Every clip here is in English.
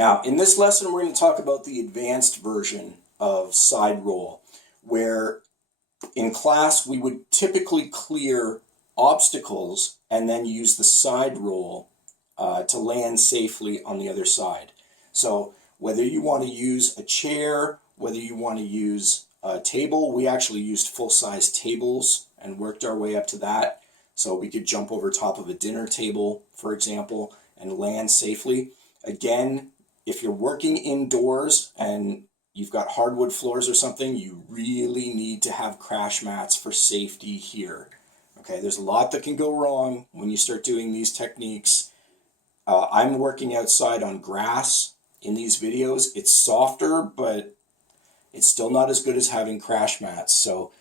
Now, in this lesson, we're going to talk about the advanced version of side roll, where in class we would typically clear obstacles and then use the side roll to land safely on the other side. So whether you want to use a chair, whether you want to use a table, we actually used full-size tables and worked our way up to that. So we could jump over top of a dinner table, for example, and land safely. Again, if you're working indoors and you've got hardwood floors or something, you really need to have crash mats for safety here. Okay, there's a lot that can go wrong when you start doing these techniques. I'm working outside on grass in these videos. It's softer, but it's still not as good as having crash mats. So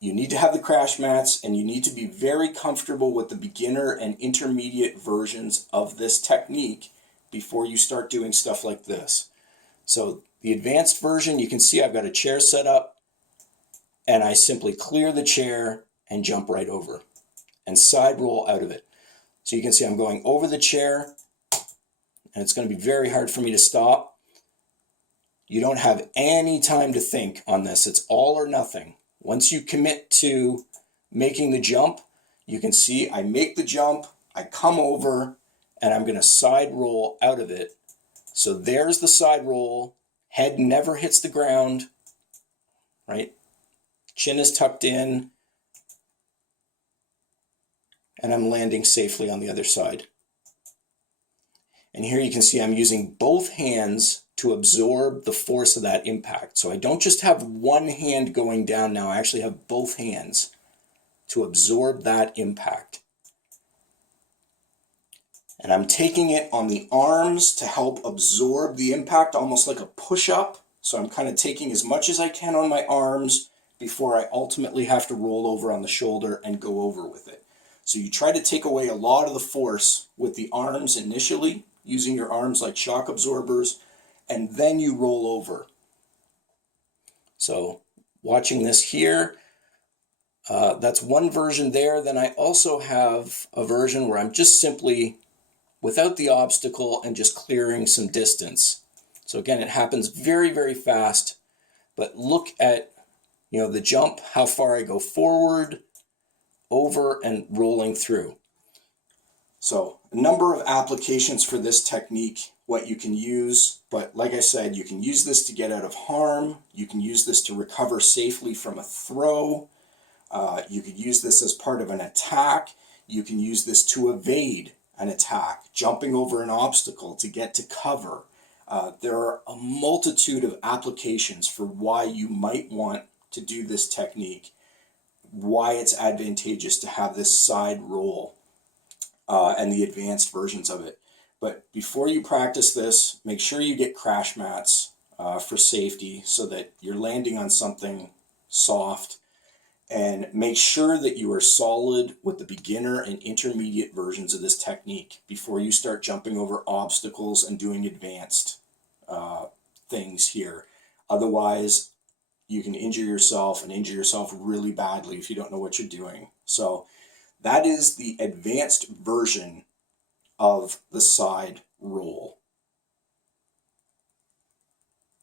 you need to have the crash mats, and you need to be very comfortable with the beginner and intermediate versions of this technique before you start doing stuff like this. So the advanced version, you can see I've got a chair set up, and I simply clear the chair and jump right over and side roll out of it. So you can see I'm going over the chair, and it's going to be very hard for me to stop. You don't have any time to think on this. It's all or nothing. Once you commit to making the jump, you can see I make the jump, I come over, and I'm going to side roll out of it. So there's the side roll. Head never hits the ground, right? Chin is tucked in, and I'm landing safely on the other side. And here you can see I'm using both hands to absorb the force of that impact. So I don't just have one hand going down now, I actually have both hands to absorb that impact. And I'm taking it on the arms to help absorb the impact, almost like a push-up. So I'm kind of taking as much as I can on my arms before I ultimately have to roll over on the shoulder and go over with it. So you try to take away a lot of the force with the arms initially, using your arms like shock absorbers, and then you roll over. So watching this here, that's one version there. Then I also have a version where I'm just simply without the obstacle and just clearing some distance. So again, it happens very, very fast, but look at, the jump, how far I go forward, over, and rolling through. So a number of applications for this technique, what you can use, but like I said, you can use this to get out of harm. You can use this to recover safely from a throw. You could use this as part of an attack. You can use this to evade an attack, jumping over an obstacle to get to cover. There are a multitude of applications for why you might want to do this technique, why it's advantageous to have this side roll and the advanced versions of it. But before you practice this, make sure you get crash mats for safety so that you're landing on something soft. And make sure that you are solid with the beginner and intermediate versions of this technique before you start jumping over obstacles and doing advanced things here. Otherwise, you can injure yourself and injure yourself really badly if you don't know what you're doing. So that is the advanced version of the side roll.